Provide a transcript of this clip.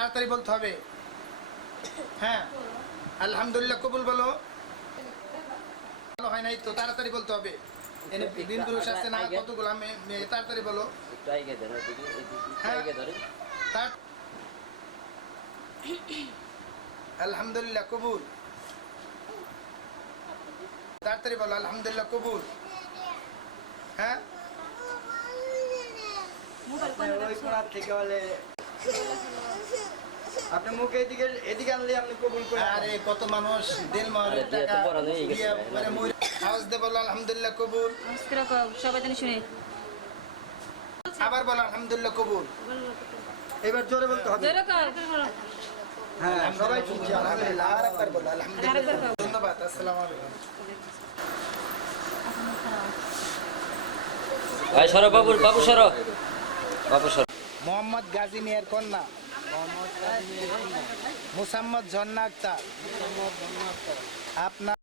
তাড়াতাড়ি বলতে হবে। হ্যাঁ, আলহামদুলিল্লাহ কবুল বলো। ভালো হয় নাই তো, তাড়াতাড়ি বলতে হবে। এনে দিন পুরুষ আছে না কতগুলো, তাড়াতাড়ি বলো। হ্যাঁ, আলহামদুলিল্লাহ কবুল। তাড়াতাড়ি বলো আলহামদুলিল্লাহ কবুল। হ্যাঁ, আপনি মুখে এদিকে এদিকে আনলে আপনি কবুল করে। আরে কত মানুষ দিল মারের টাকা দিয়ে মানে আওয়াজ দে বলো আলহামদুলিল্লাহ কবুল। সবাই জানি শুনে। আবার বলো আলহামদুলিল্লাহ কবুল। এবার জোরে বলতে হবে। হ্যাঁ, সবাই শুনছি আলহামদুলিল্লাহ। আর একবার বলো আলহামদুলিল্লাহ। ধন্যবাদ, আসসালামু আলাইকুম। ভাই সরো বাবু, বাবু সরো, বাবু সরো। মোহাম্মদ গাজী মিয়ার কন্যা মুসাম্মদ ঝর্ণা আক্তার আপনার